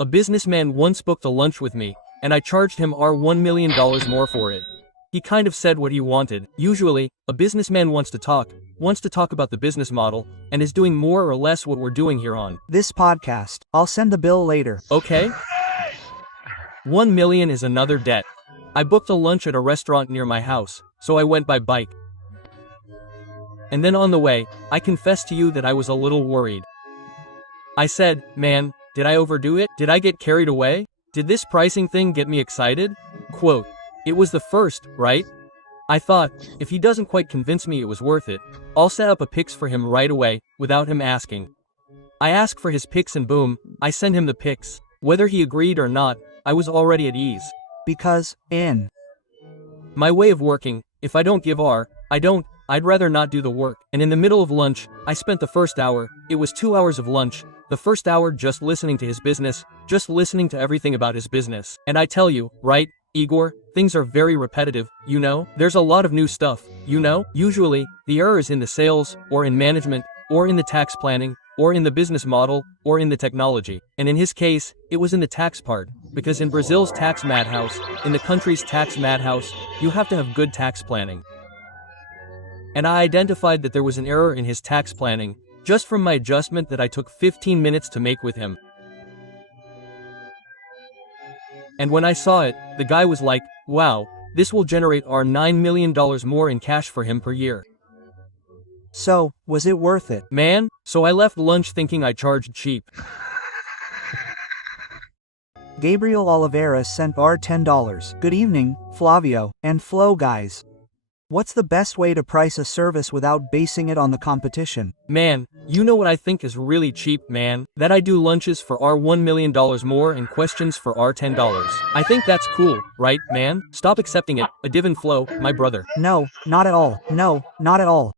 A businessman once booked a lunch with me, and I charged him $1 million more for it. He kind of said what he wanted. Usually, a businessman wants to talk about the business model, and is doing more or less what we're doing here on this podcast. I'll send the bill later. Okay? 1 million is another debt. I booked a lunch at a restaurant near my house, so I went by bike. And then on the way, I confess to you that I was a little worried. I said, man, did I overdo it? Did I get carried away? Did this pricing thing get me excited? Quote, it was the first, right? I thought, if he doesn't quite convince me it was worth it, I'll set up a Pix for him right away, without him asking. I ask for his Pix and boom, I send him the Pix. Whether he agreed or not, I was already at ease. Because, in my way of working, if I don't give I'd rather not do the work. And in the middle of lunch, I spent the first hour, it was 2 hours of lunch, the first hour just listening to his business, just listening to everything about his business. And I tell you, right, Igor, things are very repetitive, you know? There's a lot of new stuff, you know? Usually, the error is in the sales, or in management, or in the tax planning, or in the business model, or in the technology. And in his case, it was in the tax part, because in Brazil's tax madhouse, in the country's tax madhouse, you have to have good tax planning. And I identified that there was an error in his tax planning, just from my adjustment that I took 15 minutes to make with him. And when I saw it, the guy was like, wow, this will generate our $9 million more in cash for him per year. So, was it worth it? Man, so I left lunch thinking I charged cheap. Gabriel Oliveira sent $10. Good evening, Flavio, and Flo guys. What's the best way to price a service without basing it on the competition? Man, you know what I think is really cheap, man? That I do lunches for $1 million more and questions for $10. I think that's cool, right, man? Stop accepting it, a div and Flo, my brother. No, not at all. No, not at all.